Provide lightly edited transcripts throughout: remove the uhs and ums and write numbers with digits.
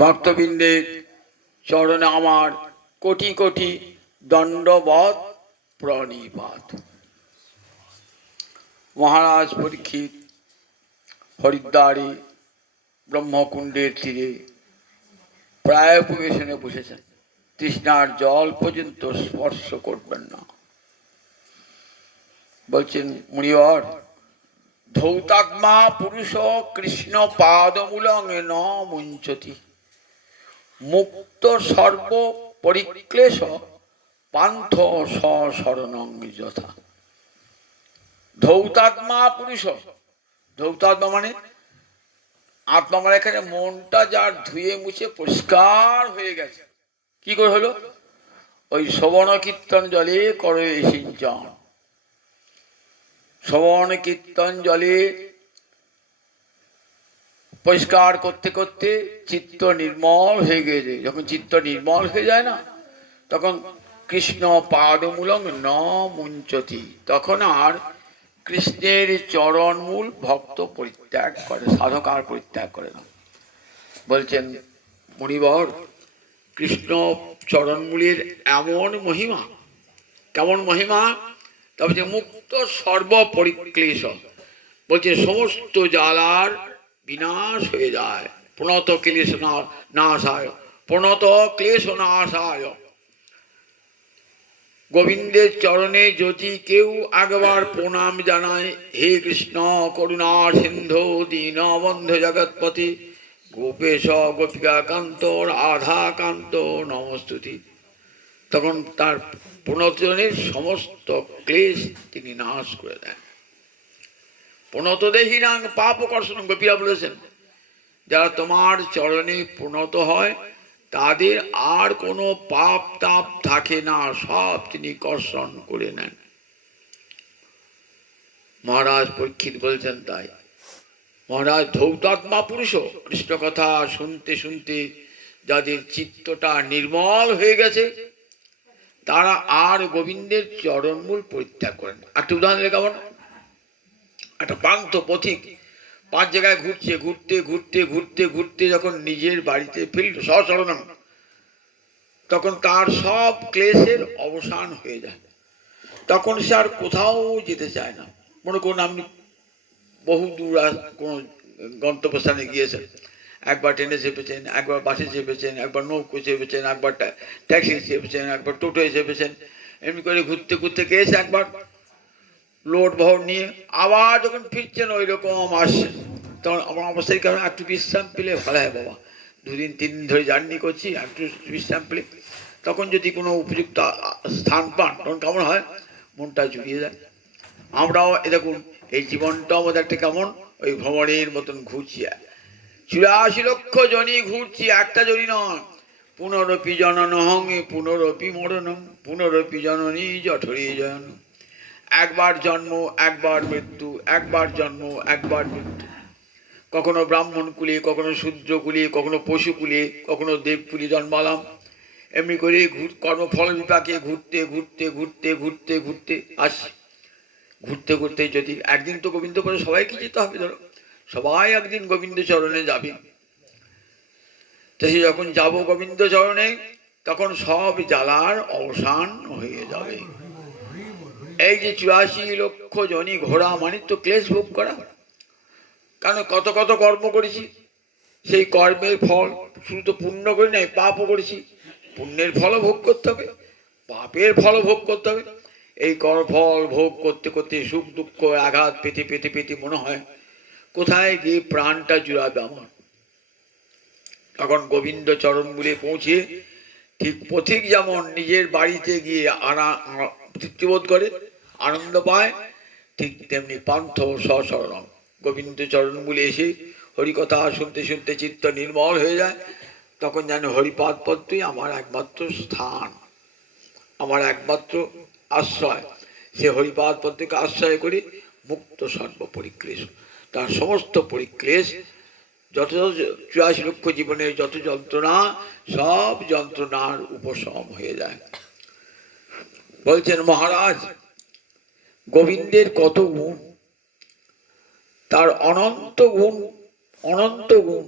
ভক্তবৃন্দের চরণে আমার কোটি কোটি দণ্ডবৎ প্রণিপাত। মহারাজ পরীক্ষিত হরিদ্বারে ব্রহ্মকুণ্ডের তীরে প্রায় উপবেশনে বসেছেন। তৃষ্ণার জল পর্যন্ত স্পর্শ করবেন না। বলছেন মুনিবর, ধৌতাত্মা পুরুষ কৃষ্ণ পাদমূলং ন মুঞ্চতি, মুক্ত সর্ব পরিক্লেশ পান্থ শরণং যথা। ধৌতাত্মা পুরুষ, ধৌতাত্মা মানে আত্মা, মানে এখানে মনটা যার ধুয়ে মুছে পরিষ্কার হয়ে গেছে। কি করে হলো? ওই শ্রবণ কীর্তন জলে করে সিঞ্চন। শ্রবণ কীর্তন জলে পরিষ্কার করতে করতে চিত্ত নির্মল হয়ে গেছে। যখন চিত্ত নির্মল হয়ে যায় না, তখন কৃষ্ণ পাদমূলং ন মুঞ্চতি, তখন আর কৃষ্ণের চরণমূল ভক্ত পরিত্যাগ করে, সাধক আর পরিত্যাগ করে না। বলছেন মুনিবর, কৃষ্ণ চরণমূলের এমন মহিমা। কেমন মহিমা? তবে মুক্ত সর্ব পরিক্লেশ, বলছে সমস্ত জ্বালার বিনাশ হয়ে যায়। প্রণত ক্লেশ নাশায়, প্রণত ক্লেশ নাশায়। গোবিন্দের চরণে যদি কেউ একবার প্রণাম জানায়, হে কৃষ্ণ করুণা সিন্ধু দীনবন্ধু জগৎপতি গোপেশ গোপিকা কান্ত রাধা কান্ত নমস্তুতি, তখন তার প্রণতজনের সমস্ত ক্লেশ তিনি নাশ করে দেন। প্রণত দেহিনাং পাপ কর্ষণ, গোপীরা বলেছেন যারা তোমার চরণে প্রণত হয় তাদের আর কোনো পাপ তাপ থাকে না, সব তিনি কর্ষণ করে নেন। মহারাজ পরীক্ষিত বলছেন তাই। মহারাজ ধৌতাত্মা পুরুষ, কৃষ্ণ কথা শুনতে শুনতে যাদের চিত্তটা নির্মল হয়ে গেছে তারা আর গোবিন্দের চরণমূল পরিত্যাগ করেন। একটা উদাহরণ দিলে কেমন? একটা পান্থ পথিক 5 জায়গায় ঘুরছে, ঘুরতে ঘুরতে ঘুরতে ঘুরতে যখন নিজের বাড়িতে ফিরল সশরণম, তখন তার সব ক্লেশের অবসান হয়ে যায়। তখন সে আর কোথাও যেতে চায় না। মনে করুন আপনি বহু দূর কোনো গন্তব্যস্থানে গিয়েছেন, একবার ট্রেনে চেপেছেন, একবার বাসে চেপেছেন, একবার নৌকো চেপেছেন, একবার ট্যাক্সি চেপেছেন, একবার টোটোয় চেপেছেন, এমনি করে ঘুরতে ঘুরতে গিয়েছে একবার লোড ভর নিয়ে। আবার যখন ফিরছেন ওই রকম আসছেন, তখন আমার অবস্থায় কেমন? একটু বিশ্রাম পেলে ভালো হয় বাবা, 2 দিন 3 দিন ধরে জার্নি করছি, একটু বিশ্রাম পেলে, তখন যদি কোনো উপযুক্ত স্থান পান তখন কেমন হয়? মনটা জুড়িয়ে যায়। আমরাও দেখুন এই জীবনটা আমাদের একটা কেমন ওই ভ্রমণের মতন ঘুরছি। 84 লক্ষ জনই ঘুরছি, একটা জনই নয়। পুনরপি জননহং পুনরপি মরণং পুনরপি জননী জঠরে জয়ন। একবার জন্ম একবার মৃত্যু, একবার জন্ম একবার মৃত্যু। কখনো ব্রাহ্মণ কুলে, কখনো শূদ্র কুলে, কখনো পশু কুলে, কখনো দেবকুলে জন্মালাম। এমনি করে কর্মফল বিপাকে ঘুরতে ঘুরতে ঘুরতে ঘুরতে ঘুরতে আসছি। ঘুরতে ঘুরতে যদি একদিন তো গোবিন্দ করে সবাইকে যেতে হবে, ধরো সবাই একদিন গোবিন্দ চরণে যাবে। তো সে যখন যাব গোবিন্দ চরণে, তখন সব জ্বালার অবসান হয়ে যাবে। এই যে 84 লক্ষ জনই ঘোরা মানে তো ক্লেশ ভোগ করা। কারণ কত কত কর্ম করেছি, সেই কর্মের ফল শুধু তো পুণ্য করি নাই, পাপও করেছি। পুণ্যের ফলও ভোগ করতে হবে, পাপের ফলও ভোগ করতে হবে। এই ফল ভোগ করতে করতে সুখ দুঃখ আঘাত পেতে পেতে পেতে মনে হয় কোথায় গিয়ে প্রাণটা জুড়াবে আমার। তখন গোবিন্দ চরণমূলে পৌঁছে ঠিক পথিক যেমন নিজের বাড়িতে গিয়ে তৃপ্তিবোধ করে, আনন্দ পায়, ঠিক তেমনি পান্থ সশরণম গোবিন্দ চরণমূলে এসে হরিকথা শুনতে শুনতে চিত্ত নির্মল হয়ে যায়। তখন যেন হরিপাদ পদ্মই আমার একমাত্র স্থান, আমার একমাত্র আশ্রয়। সে হরিপাদ পদ্মকে আশ্রয় করে মুক্ত সর্ব পরিক্লেশ, তার সমস্ত পরিক্লেশ, যত 84 লক্ষ জীবনের যত যন্ত্রণা, সব যন্ত্রণার উপশম হয়ে যায়। বলছেন মহারাজ, গোবিন্দের কত গুণ, তার অনন্ত গুণ, অনন্ত গুণ,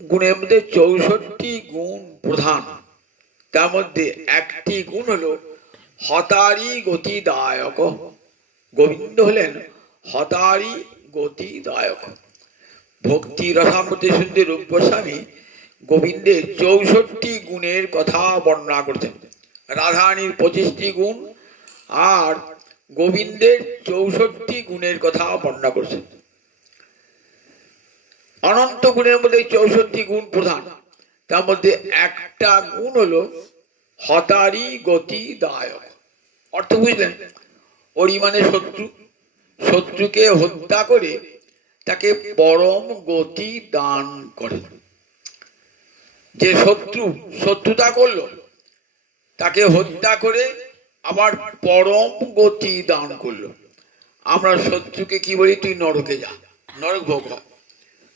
গুণের মধ্যে 64 গুণ প্রধান, তার মধ্যে একটি গুণ হলো হতারি গতিদায়ক। গোবিন্দ হলেন হতারি গতিদায়ক। ভক্তি রসামৃতি সুন্দর রূপ গোস্বামী গোবিন্দের 64 গুণের কথা বর্ণনা করছেন। রাধারানীর 25টি গুণ আর গোবিন্দের 64 গুণের কথা বর্ণনা করছেন। অনন্ত গুণের মধ্যে 64 গুণ প্রধান, তার মধ্যে একটা গুণ হলো হতারি গতিদায়ক। অর্থ বুঝলেন? হরি মানে শত্রু, শত্রুকে হত্যা করে তাকে পরম গতি দান করে। যে শত্রু শত্রুতা করলো তাকে হত্যা করে আবার পরম গতি দান করলো। আমরা শত্রুকে কি বলি? তুই নরকে যা, নরক ভোগ হয়,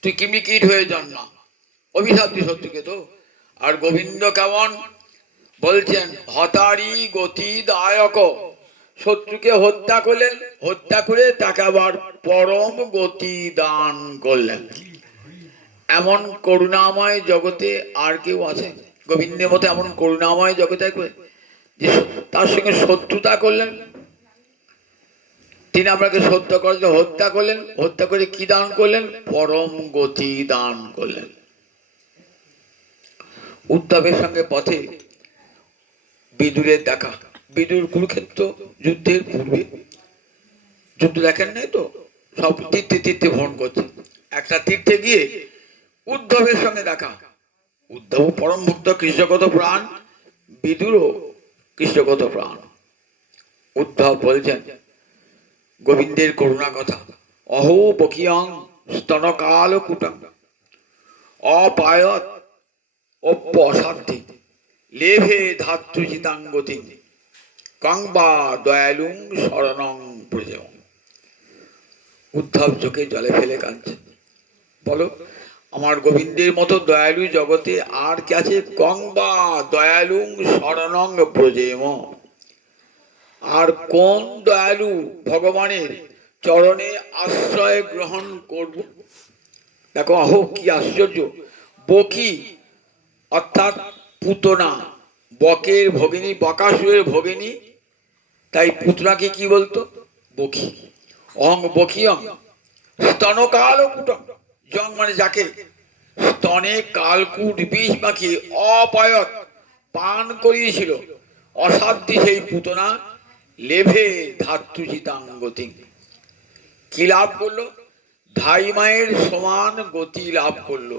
তুই কিমিকিট হয়ে জন্মা, অভিশাপ দি শত্রুকে তো। আর গোবিন্দ কেমন বলছেন? হতারি গতি দায়ক। শত্রুকে হত্যা করলেন, হত্যা করে তাকে আবার পরম গতি দান করলেন। এমন করুণাময় জগতে আর কেউ আছে? গোবিন্দের মতো এমন করুণাময় জগতে যে তার সঙ্গে শত্রুতা করলেন, তিনি আপনাকে সত্য করতে হত্যা করলেন, হত্যা করে কি দান করলেন? পরম গতি দান করলেন। উদ্ধবের সঙ্গে পথে বিদুরের দেখা। বিদুর কুরুক্ষেত্র যুদ্ধের পূর্বে, যুদ্ধ দেখেন নাই তো, সব তীর্থে তীর্থে ভ্রমণ করছে। একটা তীর্থে গিয়ে উদ্ধবের সঙ্গে দেখা। উদ্ধব পরম ভক্ত, কৃষ্ণগত প্রাণ, বিদুরও কৃষ্ণগত প্রাণ। উদ্ধব বলছেন গোবিন্দের করুণা কথা। অহো বকিয়ং স্তনকাল কুটং অপায়ত অপসাধ্যি লেভে ধাত্রুচিতাঙ্গতি কংবা দয়ালুং শরণং ব্রজেয়। উদ্ধব চোখে জলে ফেলে কাঁদছে। বলো, আমার গোবিন্দের মতো দয়ালু জগতে আর কে আছে? কংবা দয়ালুং শরণং ব্রজেম। আর কোন দয়ালু ভগবানের চরণে আশ্রয় গ্রহণ করব? দেখো, আহো কি আশ্চর্য! বকি অর্থাৎ পুতনা, বকের ভগিনী, বকাসুরের ভগিনী, তাই পুতনাকে কি বলতো? বকি। অং বকিয়ং স্তনকাল কুটং, জং মানে যাকে স্তনে কালকুট বিষ মাখিয়ে অপায়ত পান করিয়েছিল, অসাধ্যি সেই পুতনা লেভে ধাত্রুচিতাঙ্গতি, কি লাভ করলো? ধাই মায়ের সমান গতি লাভ করলো।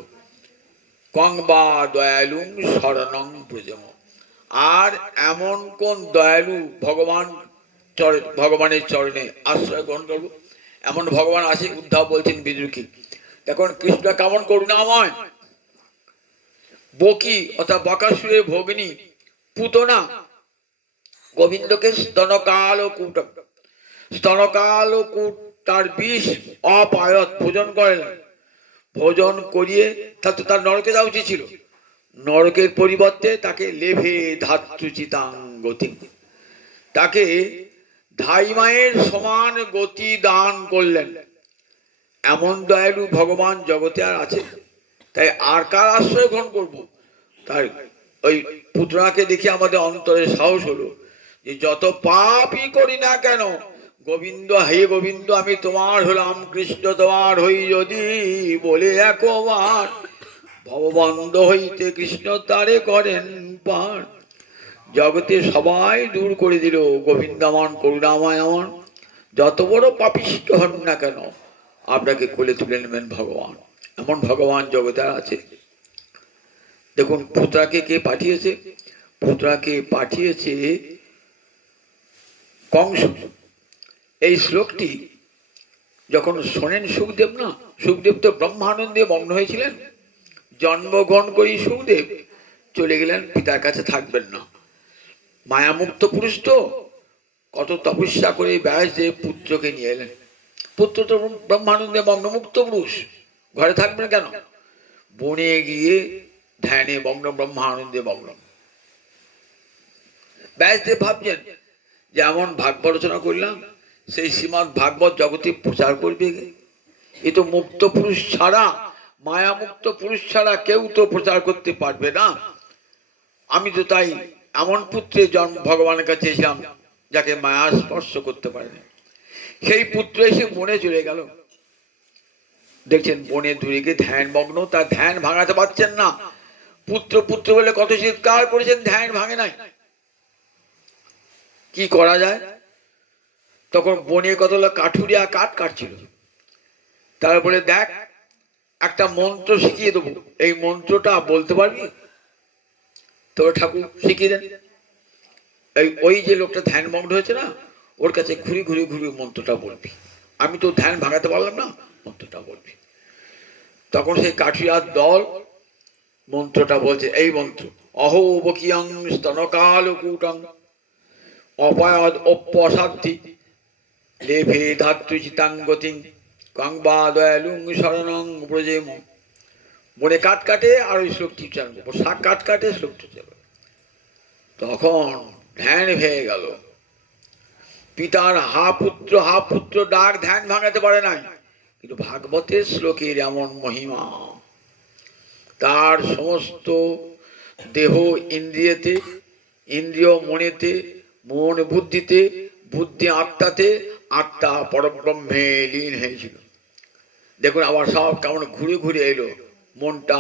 কংবা দয়ালুং শরণং ব্রজম। আর এমন কোন দয়ালু ভগবানের চরণে আশ্রয় গ্রহণ করবো? এমন ভগবান আছে? উদ্ধব বলছেন বিদুরকে। দেখুন কৃষ্ণ কেমন করুণাময়। বকি অর্থাৎ বকাসুরের ভগিনী পুতনা গোবিন্দকে স্তনকাল কূট, স্তনকাল কূট তার বিষ অপায়ত ভোজন করেন। ভোজন করিয়ে তার নরকে যাওয়া উচিত ছিল, নরকের পরিবর্তে তাকে লেভে ধাত্রুচিতাঙ্গতি, তাকে ধাই মায়ের সমান গতি দান করলেন। এমন দয়ালু ভগবান জগতে আর আছে? তাই আর কার আশ্রয় গ্রহণ করবো? তাই ওই পুত্রাকে দেখে আমাদের অন্তরে সাহস হলো যে যত পাপই করি না কেন, গোবিন্দ, হে গোবিন্দ, আমি তোমার হলাম, কৃষ্ণ তোমার হই যদি বলে একবার, ভববন্ধ হইতে কৃষ্ণ তারে করেন পার। জগতে সবাই দূর করে দিল, গোবিন্দ আমার করুণাময়, আমার যত বড় পাপিষ্ট হন না কেন আপনাকে কোলে তুলে নেবেন ভগবান। এমন ভগবান জগতে আছে? দেখুন পুত্রাকে কে পাঠিয়েছে? পুত্রাকে পাঠিয়েছে কংস। এই শ্লোকটি যখন শোনেন সুখদেব, না, সুখদেব তো ব্রহ্মানন্দে মগ্ন হয়েছিলেন। জন্মগ্রহণ করি সুখদেব চলে গেলেন, পিতার কাছে থাকবেন না। মায়ামুক্ত পুরুষ তো, কত তপস্যা করে ব্যাসদেব পুত্রকে নিয়ে এলেন। পুত্র তো ব্রহ্মানন্দে মগ্ন, মুক্ত পুরুষ, ঘরে থাকবেন কেন? বনে গিয়ে ধ্যানে মগ্ন, ব্রহ্মানন্দে মগ্ন। ব্যাসদেব ভাবছেন যেমন ভাগবত রচনা করলাম, সেই শ্রীমৎ ভাগবত জগতে প্রচার করবে। এ তো মুক্ত পুরুষ ছাড়া মায়ামুক্ত পুরুষ ছাড়া কেউ তো প্রচার করতে পারবে না। আমি তো তাই এমন পুত্রের জন্ম ভগবানের কাছে এসেছিলাম যাকে মায়া স্পর্শ করতে পারে না। সেই পুত্র এসে বনে চলে গেল। দেখছেন বনে দূরে গিয়ে ধ্যান মগ্ন, তার ধ্যান ভাঙাতে পারছেন না। পুত্র পুত্র বলে কত চিৎকার করেছেন, ধ্যান ভাঙে নাই। কি করা যায়? তখন বনে কতগুলো কাঠুরিয়া কাঠ কাটছিল। তারপরে দেখ, একটা মন্ত্র শিখিয়ে দেবো, এই মন্ত্রটা বলতে পারবি? তবে ঠাকুর শিখিয়ে দেন। ওই যে লোকটা ধ্যান মগ্ন হয়েছে না, ওর কাছে ঘুরে ঘুরে ঘুরে মন্ত্রটা বলবি। আমি তো ধ্যান ভাঙাতে পারলাম না, মন্ত্রটা বলবি। তখন সেই কাঠুরিয়ার দল মন্ত্রটা বলছে, এই মন্ত্র, অহো বকিয়ং স্তনকাল কূটং অপায়দ অপ্যসাধ্যি লেভে ধাত্রু চিতাঙ্গতিং কাংবা দয়ালুং শরণং ব্রজেম। মনে কাট কাটে আর ওই শ্লোকটি উচ্চারণ করবো, শাক কাট কাটে শ্লোকটি চালবে। তখন ধ্যান ভেঙে গেল। পিতার হা পুত্র ডাক ধ্যান ভাঙাতে পারে নাই, কিন্তু ভাগবতের শ্লোকের এমন মহিমা, তার সমস্ত দেহ ইন্দ্রিয়তে, ইন্দ্রিয় মনেতে, মন বুদ্ধিতে, বুদ্ধি আত্মাতে, আত্মা পরব্রহ্মে লীন হয়েছিল। দেখুন আবার সব কেমন ঘুরে ঘুরে এলো। মনটা,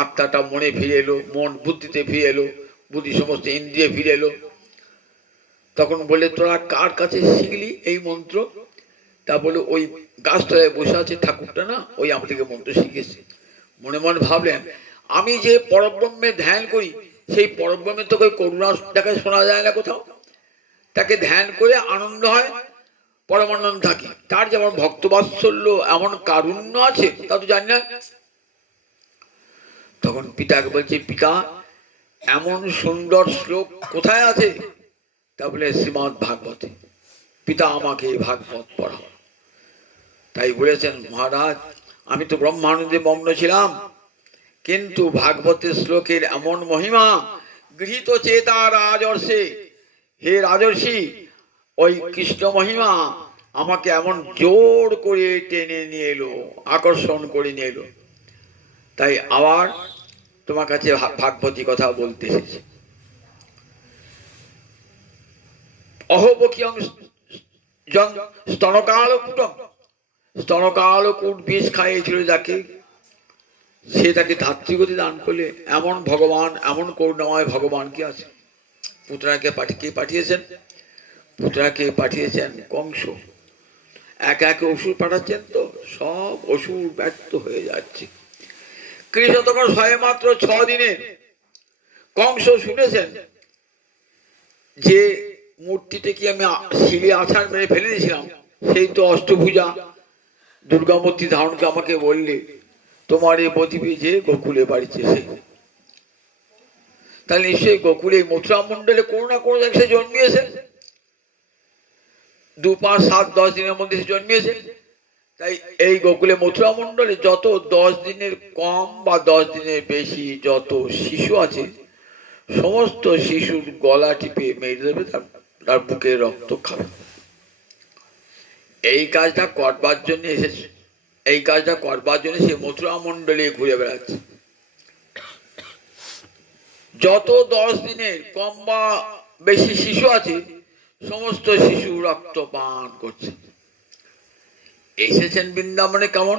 আত্মাটা মনে ফিরে এলো, মন বুদ্ধিতে ফিরে এলো, বুদ্ধি সমস্ত ইন্দ্রিয়ে ফিরে এলো। তখন বলে, তোরা কার কাছে শিখলি এই মন্ত্র? তা বলে, ওই গাছতলায় বসে আছে ঠাকুরটা না, ওই আমাদেরকে মন্ত্র শিখেছে। মনে মনে ভাবলেন, আমি যে পরব্রহ্মে ধ্যান করি, সেই পরব্রহ্মে তো করুণা দেখায় শোনা যায় না কোথাও। তাকে ধ্যান করে আনন্দ হয়, পরমানন্দ থাকি। তার যেমন ভক্তবাৎসল্য, এমন কারুণ্য আছে, তা তো জানি না। তখন পিতাকে বলছে, পিতা এমন সুন্দর শ্লোক কোথায় আছে? তা বলে, শ্রীমদ্ ভাগবতে। পিতা আমাকে ভাগবত পড়াও। তাই বলেছেন, মহারাজ আমি তো ব্রহ্মানন্দে মগ্ন ছিলাম, কিন্তু ভাগবতের শ্লোকের এমন মহিমা, গৃহীত চেতা রাজর্ষে, হে রাজর্ষি, ওই কৃষ্ণ মহিমা আমাকে এমন জোর করে টেনে নিয়ে এলো, আকর্ষণ করে নিয়ে এলো। তাই আবার তোমার কাছে ভাগবতী কথা বলতে এসেছে। অহোবকিয়ং স্তনকালকূটং, স্তনকালকূট বিষ খাইয়েছিল যাকে, সে তাকে ধাত্রীগতি দান করলে। এমন ভগবান, এমন করুণাময় ভগবান কি আছে? পুত্রাকে কে পাঠিয়েছেন? পুত্রাকে পাঠিয়েছেন কংস। একে একে অসুর পাঠাচ্ছেন, তো সব অসুর ব্যর্থ হয়ে যাচ্ছে। কৃষ্ণ তখন মাত্র 6 দিনে, কংস শুনেছেন যে মূর্তিতে কি আমি শিলে আছাড় মেরে ফেলে দিয়েছিলাম, সেই তো অষ্টভুজা দুর্গা মূর্তি ধারণ করে আমাকে বললে তোমার এই প্রতিভে যে গোকুলে বাড়িছে। সে তাহলে নিশ্চয়ই গোকুলে মথুরা মন্ডলে কোনো না কোনো জায়গায় সে জন্মিয়েছে। 2, 5, 7, 10 দিনের মধ্যে সে জন্মিয়েছে। তাই এই গোকুলে মথুরা মন্ডলে যত 10 দিনের কম বা 10 দিনের বেশি যত শিশু আছে, সমস্ত শিশুর গলা টিপে মেরে দেবে, তার বুকে রক্ত খাবে। এই কাজটা করবার জন্য এসেছে, এই কাজটা করবার জন্য সে মথুরা মন্ডলে ঘুরে বেড়াচ্ছে। যত 10 দিনের কম বা বেশি শিশু আছে, সমস্ত শিশু রক্ত পান করছে। এসেছেন বৃন্দাবনে কেমন?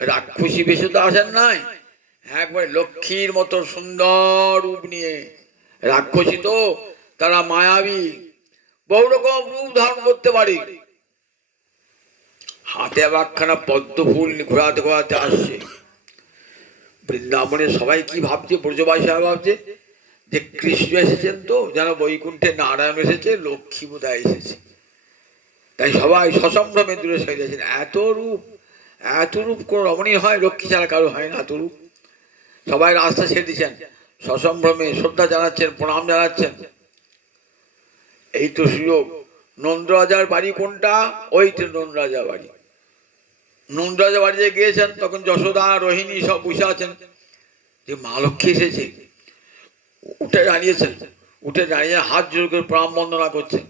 রাক্ষসী বেশে তো আসেন নাই, একবার লক্ষ্মীর মতো সুন্দর রূপ নিয়ে। রাক্ষসী তো তারা মায়াবী, বহু রকম রূপ ধারণ করতে পারে। হাতে একখানা পদ্ম ফুল ঘোরাতে ঘোরাতে আসছে। বৃন্দাবনে সবাই কি ভাবছে? ব্রজবাসীরা ভাবছে যে কৃষ্ণ এসেছেন, তো যেন বৈকুণ্ঠে নারায়ণ এসেছে, লক্ষ্মী বোধহয় এসেছে। তাই সবাই সসম্ভ্রমে দূরে সরে যাচ্ছেন। এত রূপ কোন রমণী হয়? লক্ষ্মী ছাড়া কারো হয় না এত রূপ। সবাই রাস্তা ছেড়ে দিচ্ছেন, সসম্ভ্রমে শ্রদ্ধা জানাচ্ছেন, প্রণাম জানাচ্ছেন। এই তো সুযোগ। নন্দরাজার বাড়ি কোনটা? ওই তো নন্দরাজার বাড়ি। নন্দরাজার বাড়িতে গিয়েছেন, তখন যশোদা, রোহিণী সব বসে আছেন। যে মা লক্ষ্মী এসেছে, উঠে দাঁড়িয়েছেন, উঠে দাঁড়িয়ে হাত জোর করে প্রণাম বন্দনা করছেন।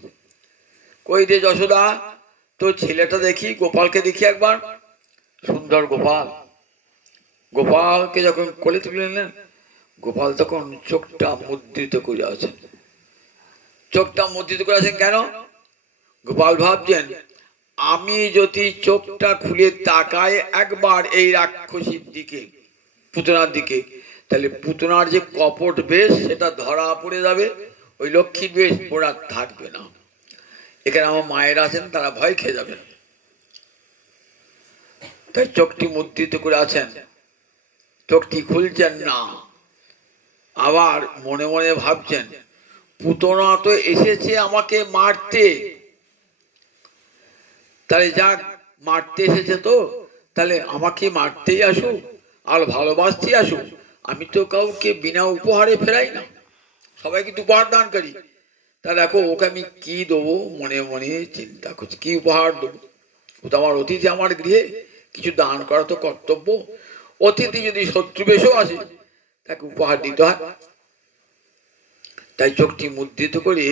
কই রে যশোদা, তোর ছেলেটা দেখি, গোপালকে দেখি একবার, সুন্দর গোপাল। গোপালকে যখন কোলে তুলে নিলেন, গোপাল তখন চোখটা মুদ্রিত করে আছেন। চোখটা মুদ্রিত করে আছেন কেন? গোপাল ভাবছেন, আমি যদি চোখটা খুলে তাকাই একবার এই রাক্ষসীর দিকে, পুতনার দিকে, তাহলে পুতনার যে কপট বেশ সেটা ধরা পড়ে যাবে, ওই লক্ষ্মীর বেশ ওরা থাকবে না। এখানে আমার মায়েরা আছেন, তারা ভয় খেয়ে যাবেন। তাই চোখটি মুদ্রিত করে আছেন, চোখটি খুলছেন না। আবার মনে মনে ভাবছেন, পুতনা তো এসেছে আমাকে মারতে, তাহলে যাক, মারতে এসেছে তো তাহলে আমাকে মারতেই আসুক আর ভালোবাসতেই আসুক। আমি তো কাউকে বিনা উপহারে ফেরাই না, সবাইকে তো উপহার দান করি। তা দেখো ওকে আমি কি দেবো, মনে মনে চিন্তা করছি কি উপহার দেবো। ও তো আমার অতিথি, আমার গৃহে কিছু দান করা তো কর্তব্য। অতিথি যদি শত্রু বেশও আসে তাকে উপহার দিতে হয়। তাই চোখটি মুদ্রিত করে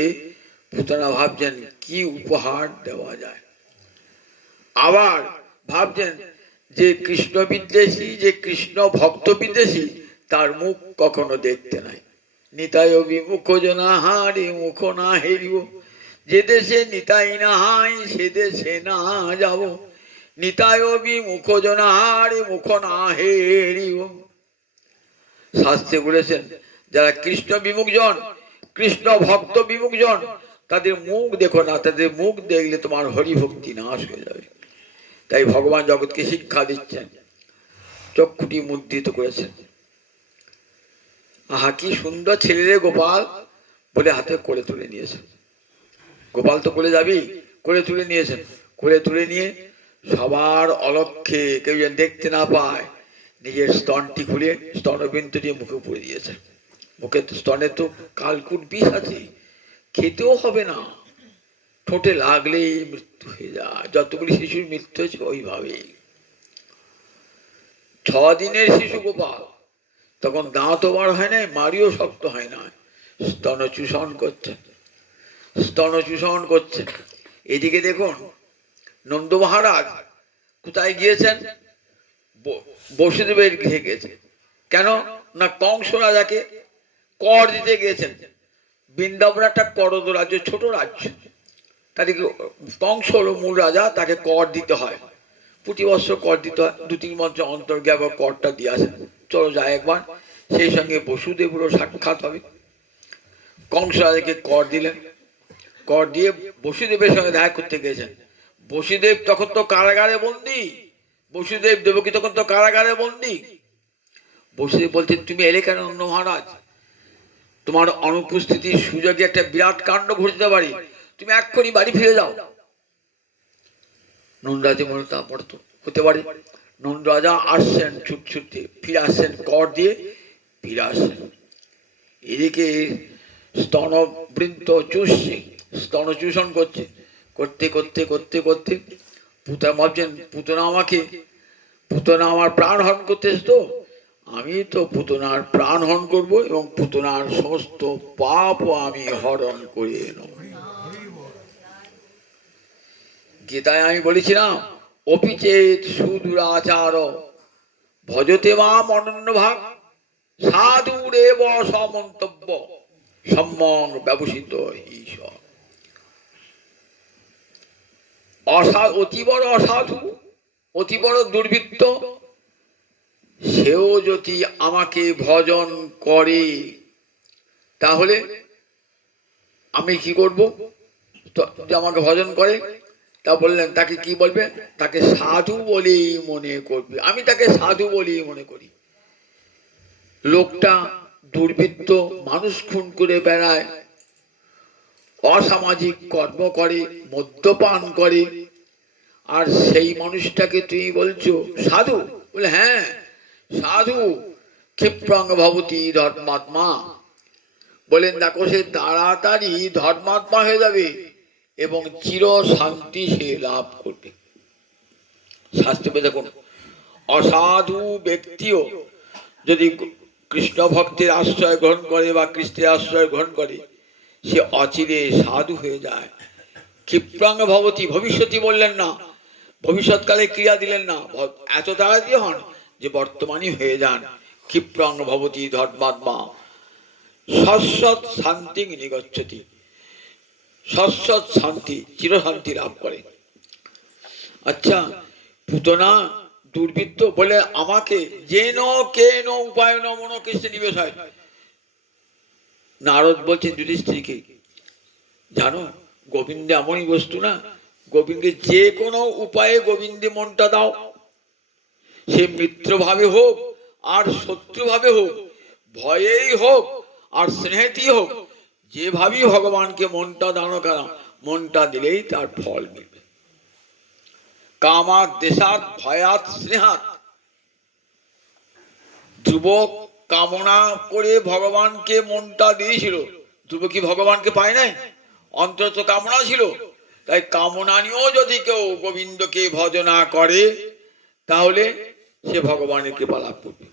পুতনা ভাবছেন কি উপহার দেওয়া যায়। আবার ভাবছেন যে কৃষ্ণ বিদ্বেষী, যে কৃষ্ণ ভক্ত বিদ্বেষী, তার মুখ কখনো দেখতে নাই। নিতাই বিমুখ জনা হারি মুখ না হেরিব, যে দেশে নিতাই না হাই সে দেশে না যাব। নিতাই বিমুখ জনা হারি মুখ না হেরিব। শাস্ত্রে বলেছেন যারা কৃষ্ণ বিমুখ জন, কৃষ্ণ ভক্ত বিমুখ জন, তাদের মুখ দেখো না, তাদের মুখ দেখলে তোমার হরিভক্তি নাশ হয়ে যাবে। তাই ভগবান জগৎকে শিক্ষা দিচ্ছেন, চক্ষুটি মুদ্রিত করেছেন। আহা কি সুন্দর ছেলে রে গোপাল বলে হাতে কোলে তুলে নিয়েছেন। গোপাল তো কোলে যাবি, কোলে তুলে নিয়েছেন। কোলে তুলে নিয়ে সবার অলক্ষ্যে, কেউ যেন দেখতে না পায়, নিজের স্তনটি খুলে স্তনবিন্দুটি মুখে পুড়ে দিয়েছে। মুখে স্তনে তো কালকুট বিষ আছে, খেতেও হবে না, ঠোঁটে লাগলেই মৃত্যু হয়ে যায়। যতগুলি শিশুর মৃত্যু হয়েছে ওইভাবেই। 6 দিনের শিশু গোপাল, তখন দাঁতও বার হয় নাই, মারিও শক্ত হয় না, স্তন চূষণ করছেন, স্তন চূষণ করছেন। এদিকে দেখুন নন্দ মহারাজ কোথায় গিয়েছেন? বসুদেবের গৃহে গিয়েছেন। কেন না কংস রাজাকে কর দিতে গিয়েছেন। বৃন্দাবন একটা করদ রাজ্য, ছোট রাজ্য, তাদেরকে কংস হলো মূল রাজা, তাকে কর দিতে হয়, প্রতি বছর কর দিতে হয়। 2-3 বছর অন্তর গিয়ে আবার করটা দিয়ে আসেন। চলো যায় একবার, সেই সঙ্গে বসুদেবেরও সাক্ষাৎ হবে। কংস রাজাকে কর দিলেন, কর দিয়ে বসুদেবের সঙ্গে দেখা করতে গিয়েছেন। বসুদেব তখন তো কারাগারে বন্দী, বসুদেব দেবকী তখন তো কারাগারে বন্দী। বসুদেব বলছেন তুমি এলে কেন নন্দ মহারাজ? তোমার অনুপস্থিতির সুযোগে একটা বিরাট কাণ্ড ঘটতে পারি, তুমি এক্ষুনি বাড়ি ফিরে যাও। নন্দ রাজা মনে তা পড়তো হতে পারে। নন্দ রাজা আসছেন ছুটছুটতে, ফিরে আসছেন কর দিয়ে, ফিরে আসছেন। এদিকে স্তনবৃন্ত চুষছে, স্তন চূষণ করছে, করতে করতে করতে করতে পুতনা ভাবছেন পুতনা আমার প্রাণ হরণ করতেছে, তো আমি তো পুতনার প্রাণ হরণ করবো এবং পুতনার সমস্ত পাপও আমি হরণ করে নেব। গীতায় আমি বলেছিলাম অপিচেত সুদুরাচার ভজতে মাম অনন্য ভাগ সাধুরেব সমন্তব্য সম্যং ব্যবসিত ঈশ্বর। অতি বড় অসাধু, অতি বড় দুর্বৃত্ত, সেও যদি আমাকে ভজন করে তাহলে আমি কি করব? যদি আমাকে ভজন করে তা বললেন তাকে কি বলবে? তাকে সাধু বলেই মনে করবে। আমি তাকে সাধু বলেই মনে করি। লোকটা দুর্বৃত্ত, মানুষ খুন করে বেড়ায়, অসামাজিক কর্ম করে, মদ্যপান করে, আর সেই মানুষটাকে তুমি বলছো সাধু? বলে হ্যাঁ সাধু। ক্ষিপ্রং ভবতি ধর্মাত্মা, বলেন দেখো সে তাড়াতাড়ি ধর্মাত্মা হয়ে যাবে এবং চির শান্তি সে লাভ করবে। শাস্ত্রে দেখুন অসাধু ব্যক্তিও যদি কৃষ্ণ ভক্তের আশ্রয় গ্রহণ করে বা কৃষ্ণের আশ্রয় গ্রহণ করে, সে অচিরে সাধু হয়ে যায়। ক্ষিপ্রাং ভবতি, ভবিষ্যৎই বললেন না, ভবিষ্যৎকালে ক্রিয়া দিলেন না, এত তাড়াতাড়ি হন যে বর্তমানই হয়ে যান। ক্ষিপ্রং ভবতি ধর্মাত্মা শাশ্বত শান্তি নিগচ্ছতি, শাশ্বত শান্তি, চিরশান্তি লাভ করে। আচ্ছা, পুতনা দুর্বৃত্ত বলে আমাকে যেন কেন উপায় ন মনোকৃষ্ণে নিবেশ হয়। নারদ বলছেন যুধিষ্ঠিরকে, জানো গোবিন্দে এমনই বস্তু না, গোবিন্দে যে কোনো উপায়ে গোবিন্দে মনটা দাও, সে মিত্রভাবে হোক আর শত্রুভাবে হোক, ভয়েই হোক আর স্নেহেতেই হোক, যেভাবেই ভগবানকে মনটা দানো কেন, মনটা দিলেই তার ফল মিলবে। কামাত দেশাত ভয়াত স্নেহাত, ধ্রুব কামনা করে ভগবানকে মনটা দিয়েছিল। ধ্রুব কি ভগবানকে পায় নাই? অন্তত কামনা ছিল। তাই কামনা নিয়েও যদি কেউ গোবিন্দকে ভজনা করে তাহলে সে ভগবানের কৃপা লাভ করবে।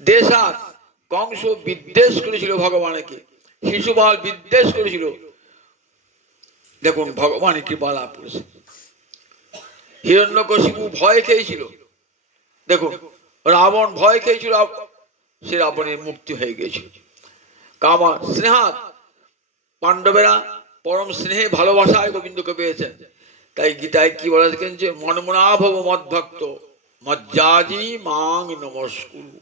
দেশাত, কংস বিদ্বেষ করেছিল ভগবানকে, শিশুপাল বিদ্বেষ করেছিল, দেখুন ভগবানের কৃপা লাভ করেছে। হিরণ্যকশিপু ভয় খেয়েছিল, দেখুন রাবণ ভয় খেয়েছিল, সে রাবণের মুক্তি হয়ে গিয়েছিল। কামা স্নেহাত, পাণ্ডবেরা পরম স্নেহে ভালোবাসায় গোবিন্দকে পেয়েছেন। তাই গীতায় কি বলা যে মনমনা ভব মদ্ভক্ত মজ্জাজি মাং নমস্কুরু।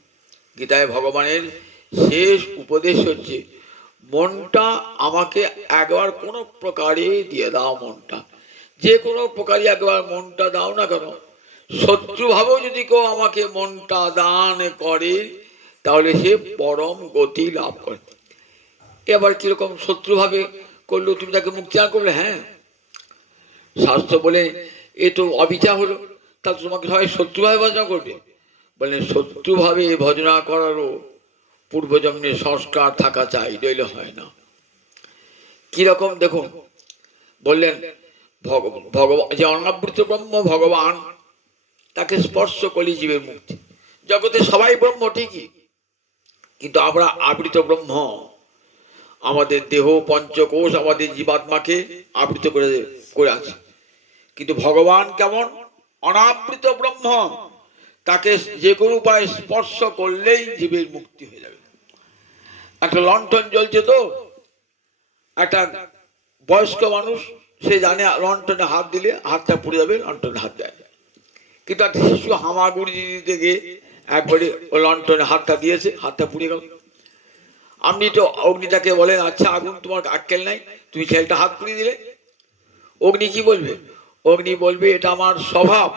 গীতায় ভগবানের শেষ উপদেশ হচ্ছে মনটা আমাকে একবার কোনো প্রকারে দিয়ে দাও। মনটা যে কোনো প্রকারে একবার মনটা দাও না কেন, শত্রুভাবেও যদি কেউ আমাকে মনটা দান করে তাহলে সে পরম গতি লাভ করে। এবার কিরকম শত্রুভাবে করলো তুমি তাকে মুক্তি দান করলে? হ্যাঁ, শাস্ত্র বলে এ তো অবিচার হলো, তা তোমাকে সবাই শত্রুভাবে ভজনা করবে? বললেন শত্রুভাবে ভজনা করারও পূর্বজন্মের সংস্কার থাকা চাই, নইলে হয় না। কিরকম দেখুন, বললেন ভগবান যে অনাবৃত ব্রহ্ম ভগবান, তাকে স্পর্শ করলে জীবের মুক্তি। জগতে সবাই ব্রহ্ম ঠিকই, কিন্তু আমরা আবৃত ব্রহ্ম। আমাদের দেহ পঞ্চকোষ আমাদের জীবাত্মাকে আবৃত করে আছে, কিন্তু ভগবান কেমন? অনাবৃত ব্রহ্ম, তাকে যে কোনো উপায়ে স্পর্শ করলেই জীবের মুক্তি হয়ে যাবে। একটা লণ্ঠন জ্বলছে, তো একটা বয়স্ক মানুষ সে জানে লণ্ঠনে হাত দিলে হাতটা পুড়ে যাবে, লণ্ঠনে হাত দেয়। কিন্তু একটা শিশু হামাগুড়ি দিতে গিয়ে একবারে ও লণ্ঠনে হাতটা দিয়েছে, হাতটা পুড়ে গেল। আপনি তো অগ্নিটাকে বলেন আচ্ছা আগুন তোমার আক্কেল নাই, তুমি ছেলেটা হাত পুড়িয়ে দিলে, অগ্নি কি বলবে? অগ্নি বলবে এটা আমার স্বভাব,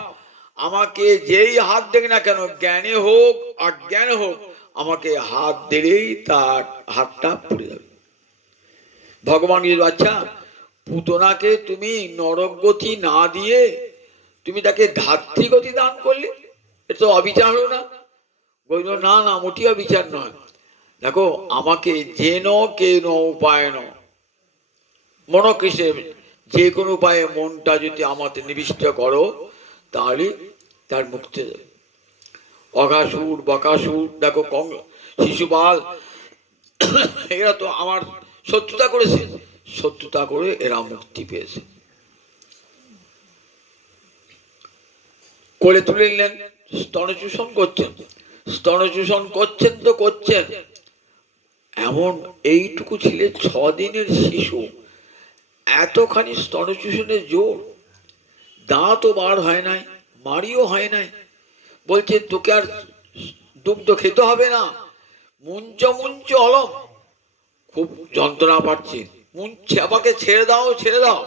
আমাকে যেই হাত দেখ না কেন, জ্ঞানে হোক অজ্ঞানে হোক, আমাকে হাত দিলেই তার হাতটা পুড়ে যাবে। ভগবান আচ্ছা পুতনাকে তুমি নরকগতি না দিয়ে তুমি তাকে ধাত্রীগতি দান করলে, এটা তো অবিচার হলো না? বলল না না, মোটি অবিচার নয়। দেখো আমাকে যেন কেন উপায় ন মনকৃষে, যে কোনো উপায়ে মনটা যদি আমাদের নিবিষ্ট করো তাহলে তার মুক্তি যাবে। অঘাসুর বকাসুর দেখো শিশুপাল এরা তো আমার শত্রুতা করেছে, শত্রুতা করে এরা মুক্তি পেয়েছে। কোলে তুলে নিলেন, স্তনচূষণ করছেন, স্তনচূষণ করছেন তো করছেন। এমন এইটুকু ছিলে 6 দিনের শিশু, এতখানি স্তনচূষণের জোর, দাঁতও বার হয় নাই, মারিও হয় নাই। বলছে তোকে আর দুগ্ধ খেতে হবে না, মুঞ্চ মুঞ্চ অলম, খুব যন্ত্রণা পাচ্ছে, মুঞ্চে আমাকে ছেড়ে দাও ছেড়ে দাও।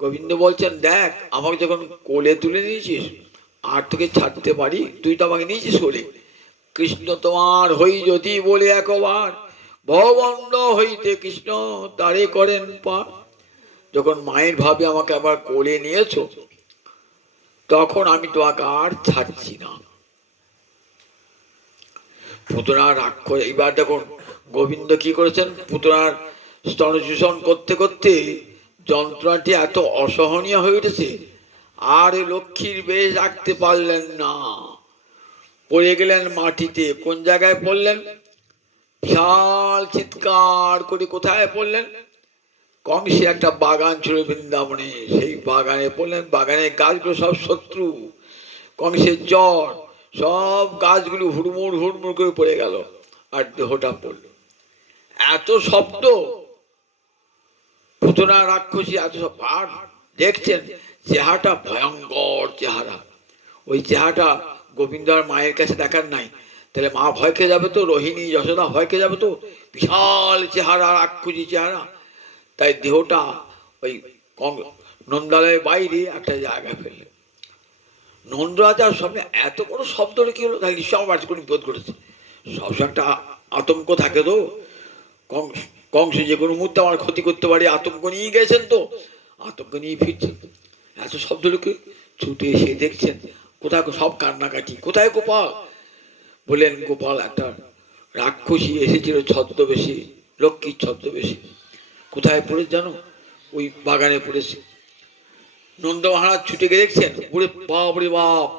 গোবিন্দ বলছেন দেখ আমাকে যখন কোলে তুলে নিয়েছিস আর তোকে ছাড়তে পারি? তুই তো আমাকে নিয়েছিস কোলে। কৃষ্ণ তোমার হই যদি বলে একবার, ভববন্ধ হইতে কৃষ্ণ তারে করেন পার। যখন মায়ের ভাবে আমাকে আবার কোলে নিয়েছ, তখন আমি তোমাকে আর ছাড়ছি না। পুতনার রাক্ষস, এইবার দেখুন গোবিন্দ কি করেছেন, পুতনার স্তনচূষণ করতে করতে যন্ত্রণাটি এত অসহনীয় হয়ে উঠেছে, আর লক্ষ্মীর বেশ রাখতে পারলেন না, পড়ে গেলেন মাটিতে। কোন জায়গায় পড়লেন? বিশাল চিৎকার করে কোথায় পড়লেন? কংসে একটা বাগান ছিল বৃন্দাবনে, সেই বাগানে পড়লেন। বাগানের গাছগুলো সব শত্রু, কংসের জ্বর, সব গাছগুলো হুড়মুড় হুড়মুড় করে পড়ে গেল, আর দেহটা পড়ল। এত শব্দ, পুতনা রাক্ষসী এত সব, আর দেখছেন চেহারাটা ভয়ঙ্কর চেহারা। ওই চেহারাটা গোবিন্দর মায়ের কাছে দেখার নাই, তাহলে মা ভয় খেয়ে যাবে তো, রোহিণী যশোদা ভয় খেয়ে যাবে তো, বিশাল চেহারা, রাক্ষসী চেহারা। তাই দেহটা ওই নন্দালয়ের বাইরে একটা জায়গা ফেললে। নন্দরাজার সামনে এত বড় শব্দ কি হলো, তাই নিশ্চয় আমার কোনো বিপদ ঘটেছে। সবসময় একটা আতঙ্ক থাকে তো, কংস যে কোনো মুহূর্তে আমার ক্ষতি করতে পারে, আতঙ্ক নিয়ে গেছেন তো, আতঙ্ক নিয়ে ফিরছেন। এত শব্দ লোকে ছুটে এসে দেখছেন কোথায় সব কান্নাকাটি, কোথায় গোপাল? বললেন গোপাল একটা রাক্ষসী এসেছিল ছদ্মবেশী, লক্ষ্মীর ছদ্মবেশী। কোথায় পড়েছে জানো? ওই বাগানে পড়েছে। নন্দ মহারাজ ছুটে গিয়ে দেখছেন, ওরে বাপ রে বাপ,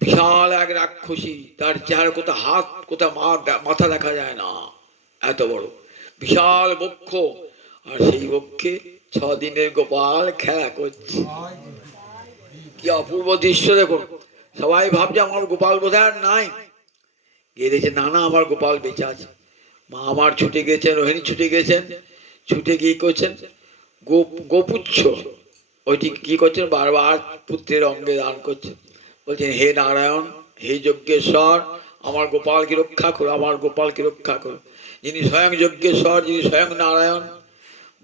বিশাল এক রাক্ষসী, তার চেহারা কোথাও হাত কোথাও মাথা দেখা যায় না, এত বড় বিশাল বক্ষ, আর সেই বক্ষে 6 দিনের গোপাল খেলা করছে। কি অপূর্ব দৃশ্য দেখুন। সবাই ভাবছে আমার গোপাল বোধহয় আর নাই, গিয়ে দেখছে না না, আমার গোপাল বেঁচে আছে। মা আমার ছুটে গেছেন, রোহিণী ছুটে গেছেন, ছুটে গিয়ে করছেন গোপুচ্ছ, ওইটি কি করছেন, বারবার পুত্রের অঙ্গে দান করছেন। বলছেন হে নারায়ণ, হে যজ্ঞেশ্বর, আমার গোপালকে রক্ষা করো, আমার গোপালকে রক্ষা করো। যিনি স্বয়ং যজ্ঞেশ্বর, যিনি স্বয়ং নারায়ণ,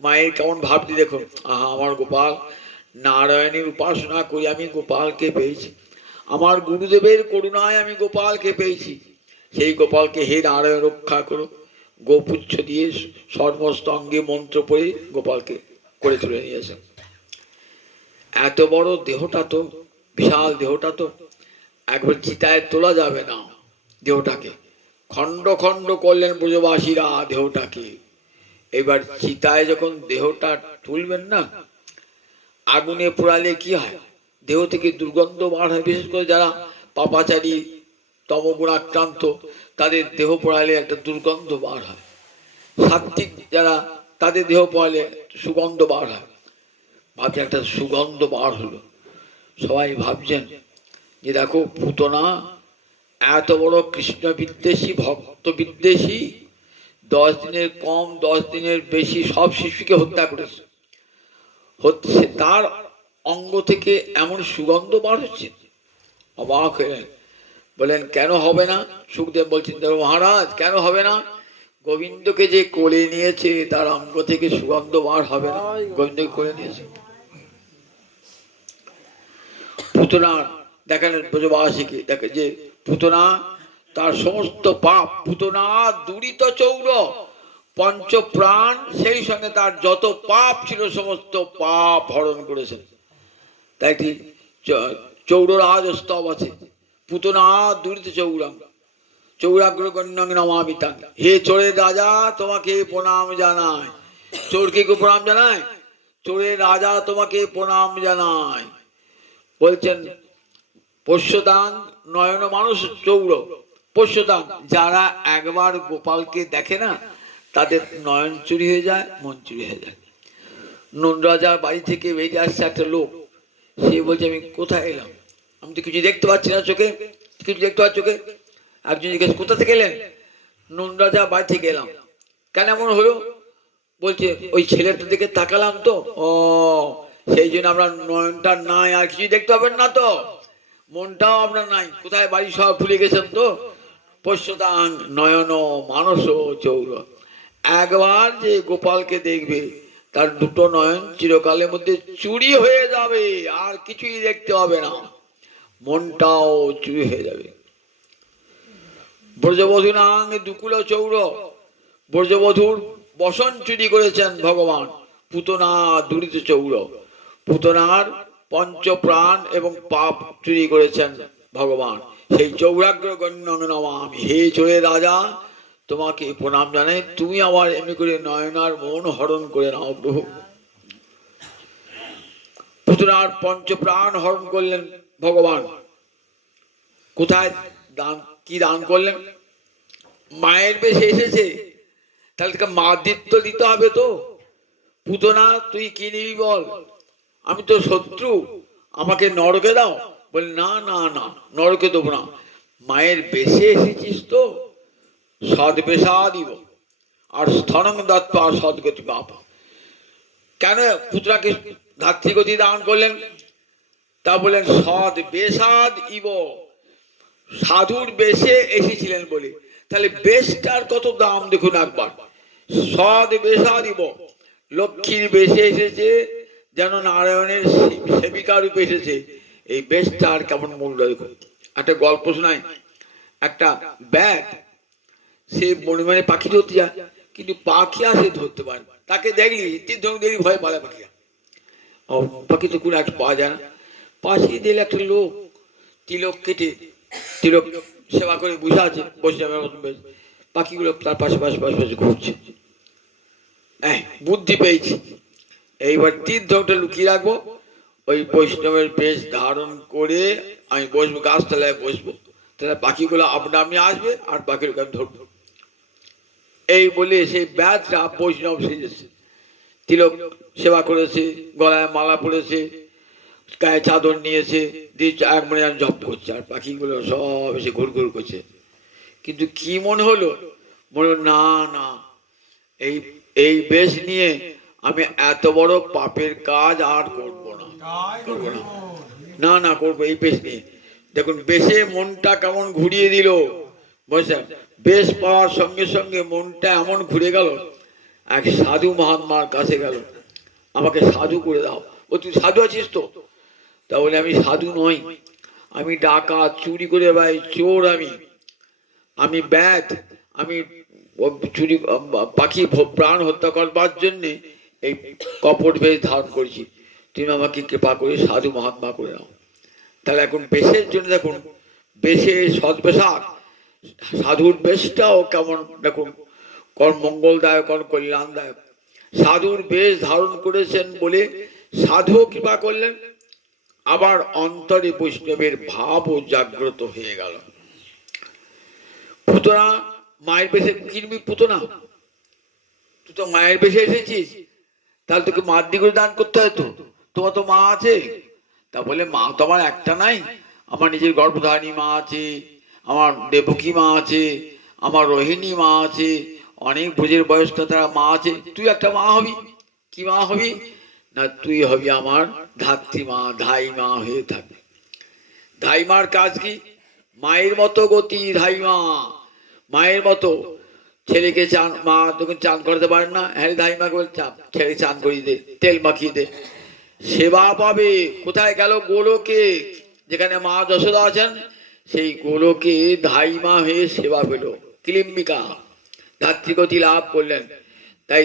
মায়ের কেমন ভাবটি দেখুন। আহা, আমার গোপাল, নারায়ণের উপাসনা করি আমি গোপালকে পেয়েছি, আমার গুরুদেবের করুণায় আমি গোপালকে পেয়েছি, সেই গোপালকে হে নারায়ণ রক্ষা করো। গোপুচ্ছ দিয়ে সমস্ত অঙ্গে মন্ত্র পড়ে গোপালকে করে তুলে নিয়েছেন। এত বড় দেহটা তো, বিশাল দেহটা তো একবার চিতায় তোলা যাবে না। দেহটাকে খণ্ড খণ্ড করলেন ব্রজবাসীরা দেহটাকে। এবার চিতায় যখন দেহটা তুলবেন না, আগুনে পোড়ালে কি হয়, দেহ থেকে দুর্গন্ধ বার হয়। বিশেষ করে যারা পাপাচারী, তমগুণাক্রান্ত, তাদের দেহ পোড়ালে একটা দুর্গন্ধ বার হয়। সাত্বিক যারা, তাদের দেহ পোড়ালে সুগন্ধ বার হয়। ভাবছেন একটা সুগন্ধ বার হলো, সবাই ভাবছেন যে দেখো পুতনা এত বড় কৃষ্ণ বিদ্বেষী, ভক্ত বিদ্বেষী, 10 দিনের কম 10 দিনের বেশি সব শিশুকে হত্যা করেছে, হচ্ছে তার অঙ্গ থেকে এমন সুগন্ধ বার হচ্ছে। অবাক হলেন, বলেন কেন হবে না? সুখদেব বলছেন দেখো মহারাজ, কেন হবে না? গোবিন্দকে যে কোলে নিয়েছে তার অঙ্গ থেকে সুগন্ধ বার হবে না? গোবিন্দকে কোলে নিয়েছে। পুতনা দেখালেন ব্রজবাসীকে, দেখে যে পুতনা তার সমস্ত পাপ, পুতনা দুরিত চৌর পঞ্চ প্রাণ, সেই সঙ্গে তার যত পাপ ছিল সমস্ত পাপ হরণ করেছেন। তাই কি চৌররাজ স্তব আছে, পুতনা দুরিত চৌরং চৌরাগ্র গণ্যং নমামি তাং। হে চোরের রাজা, তোমাকে প্রণাম জানায়। চোরকে প্রণাম জানায়, চোরের রাজা তোমাকে প্রণাম জানায়। বলছেন পোষ্যদান নয়ন মানুষ চৌর, পোষ্যদান যারা একবার গোপালকে দেখে না, তাদের নয়ন চুরি হয়ে যায়, মন চুরি হয়ে যায়। নন্দ রাজার বাড়ি থেকে বেরিয়ে আসছে একটা লোক, সে বলছে আমি কোথায় এলাম, আমি তো কিছু দেখতে পাচ্ছি না চোখে, কিছু দেখতে পাচ্ছি চোখে। একজন জিজ্ঞেস কোথা থেকে এলেন? নন্দ রাজা বাড়ি থেকে এলাম। কেন এমন হলো? বলছে ওই ছেলেটার দিকে তাকালাম তো, ও সেই জন্য আপনার নয়নটা নাই, আর কিছু দেখতে পাবেন না তো, মনটাও আপনার নাই। কোথায় বাড়ি সব ভুলে গেছেন তো। পোষ্যদান নয়ন মানস চৌর, একবার যে গোপালকে দেখবে তার দুটো নয়ন চিরকালের মধ্যে চুরি হয়ে যাবে, আর কিছুই দেখতে হবে না, মনটাও চুরি হয়ে যাবে। ব্রজবধূ নাং দুকুল চৌর, ব্রজবধূর বসন চুরি করেছেন ভগবান। পুতনা দুরিত চৌর, পুতনার পঞ্চ প্রাণ এবং পাপ চুরি করেছেন ভগবান। সেই চৌরাগ্র গণ্যং নমামি, হে চোরের রাজা তোমাকে প্রণাম জানাই, তুমি আমার এমনি করে নয়নার মন হরণ করে নাও প্রভু। পুতনার পঞ্চ প্রাণ হরণ করলেন ভগবান। কোথায় দান, কি দান করলেন? মায়ের বেশে এসেছে, তাহলে তাকে মাদিত্য দিতে হবে তো। পুতনা তুই কি নিবি বল? আমি তো শত্রু, আমাকে নরকে দাও। বলে না না না, নরকে দেবো না, মায়ের বেশে এসেছিস তো সদ্বেষা দিব আর স্থনং দত্ত আর সদ্গতি পাপ। কেন পুত্রাকে ধাত্রীগতি দান করলেন? তা বললেন সদ বেশাদ ইব, সাধুর বেশে এসেছিলেন বলে। তাহলে বেশটার কত দাম দেখুন একবার। সদ বেশাদ ইব, লক্ষ্মীর বেশে এসেছে, যেন নারায়ণের সেবিকা রূপে এসেছে। এই বেশটার কেমন মূল্য দেখুন। একটা গল্প শোনায়, একটা ব্যাগ সে মনে মনে পাখি ধরতে যায়, কিন্তু পাখি আসে ধরতে পারে, তাকে দেখলি দেখলি ভয় পালা পাখিরা, পাখি তো কোনো একটা পাওয়া যায় না। পাশে দিলে একটা লোক তিলক কেটে, তিলক সেবা করে বসে আছে, বসে যাবে পাখিগুলো তার পাশে পাশে পাশে পাশে ঘুরছে। হ্যাঁ, বুদ্ধি পেয়েছি, এইবার তীর্থটা লুকিয়ে রাখবো, ওই বৈষ্ণবের বেশ ধারণ করে আমি বসবো, গাছতলায় বসবো, তাহলে পাখিগুলো আপনা আপনি আসবে আর পাখিগুলোকে আমি ধরবো। এই বলে সেই ব্যাধটা বৈষ্ণব সেজেছে, তিলক সেবা করেছে, গলায় মালা পড়েছে, গায়ে চাদর নিয়েছে, দিয়ে এক মনে জপ করছে, আর পাখিগুলো সব এসে ঘুর ঘুর করছে। কিন্তু কি মনে হলো, মনে হলো না না, এই এই বেশ নিয়ে আমি এত বড় পাপের কাজ আর করবো না, করবো না, না না করবো এই বেশ নিয়ে। দেখুন বেশে মনটা কেমন ঘুরিয়ে দিল, বুঝছেন? বেশ পাওয়ার সঙ্গে সঙ্গে মনটা এমন ঘুরে গেল, এক সাধু মহাত্মার কাছে গেল, আমাকে সাধু করে দাও। ও তুই সাধু আছিস তো? তা বলে আমি সাধু নই, আমি ডাকাত, চুরি করে ভাই, চোর, আমি ব্যাধ, আমি চুরি পাখি প্রাণ হত্যা করবার জন্যে এই কপট বেশ ধারণ করেছি, তুমি আমাকে কৃপা করে সাধু মহাত্মা করে দাও। তাহলে এখন বেশের জন্য দেখুন, বেশে সদ্বেষাক, সাধুর বেশটাও কেমন দেখুন, মঙ্গলদায়ক, কল্যাণদায়ক। সাধুর বেশ ধারণ করেছেন বলে সাধু কৃপা করলেন, আবার অন্তরে বৈষ্ণবের ভাবও জাগ্রত হয়ে গেল। পুতনা মায়ের বেশে কিনবি, পুতনা তুই তো মায়ের বেশে এসেছিস, তাহলে তোকে মার দিকে দান করতে হয় তো, তোমার তো মা আছে। তা বলে মা তো আমার একটা নাই, আমার নিজের গর্ভধারিণী মা আছে, আমার দেবকী মা আছে, আমার রোহিণী মা আছে, অনেক ভোজের বয়স্ক তারা মা আছে, তুই একটা মা হবি। কি মা হবি না, তুই হবি আমার ধাত্রী মা, ধাই মা হয়ে থাকবে। ধাইমার কাজ কি? মায়ের মতো গতি ধাইমা, মায়ের মতো। ছেলেকে চান, মা তখন চান করতে পারেন না, হ্যাঁ ধাইমাকে বলে চান, ছেলে চান করিয়ে দে, তেল মাখিয়ে দে, সেবা পাবে। কোথায় গেল? গোলকে, যেখানে মা যশোদা আছেন, সেই গোলকে ধাইমা হয়ে সেবা পেল, ক্লিম্বিকা ধাত্রীগতি লাভ করলেন। তাই